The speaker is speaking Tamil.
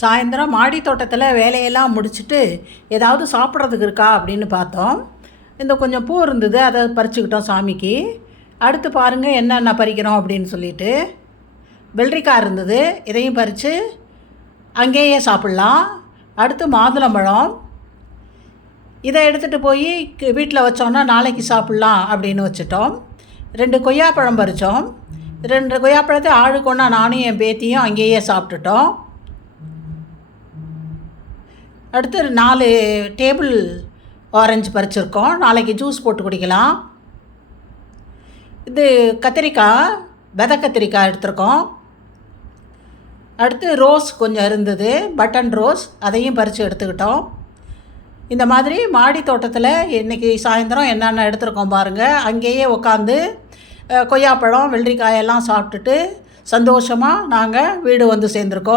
சாயந்தரம் மாடி தோட்டத்தில் வேலையெல்லாம் முடிச்சுட்டு ஏதாவது சாப்பிட்றதுக்கு இருக்கா அப்படின்னு பார்த்தோம். இந்த கொஞ்சம் பூ இருந்தது, அதை பறிச்சுக்கிட்டோம் சாமிக்கு. அடுத்து பாருங்கள் என்னென்ன பறிக்கிறோம் அப்படின்னு சொல்லிட்டு. வெள்ளரிக்காய் இருந்தது, இதையும் பறித்து அங்கேயே சாப்பிட்லாம். அடுத்து மாதுளம்பழம், இதை எடுத்துகிட்டு போய் வீட்டில் வச்சோன்னா நாளைக்கு சாப்பிட்லாம் அப்படின்னு வச்சுட்டோம். 2 கொய்யாப்பழம் பறித்தோம். 2 கொய்யாப்பழத்தை ஆளுக்கு ஒன்றா நானும் என் பேத்தியும் அங்கேயே சாப்பிட்டுட்டோம். அடுத்து 4 டேபிள் ஆரஞ்சு பறிச்சிருக்கோம், நாளைக்கு ஜூஸ் போட்டு குடிக்கலாம். இது கத்திரிக்காய், விதை கத்திரிக்காய் எடுத்திருக்கோம். அடுத்து ரோஸ் கொஞ்சம் இருந்தது, பட்டன் ரோஸ், அதையும் பறித்து எடுத்துக்கிட்டோம். இந்த மாதிரி மாடி தோட்டத்தில் இன்றைக்கி சாயந்தரம் என்னென்ன எடுத்துருக்கோம் பாருங்கள். அங்கேயே உட்காந்து கொய்யாப்பழம் வெள்ளரிக்காயெல்லாம் சாப்பிட்டுட்டு சந்தோஷமாக நாங்கள் வீடு வந்து சேர்ந்துருக்கோம்.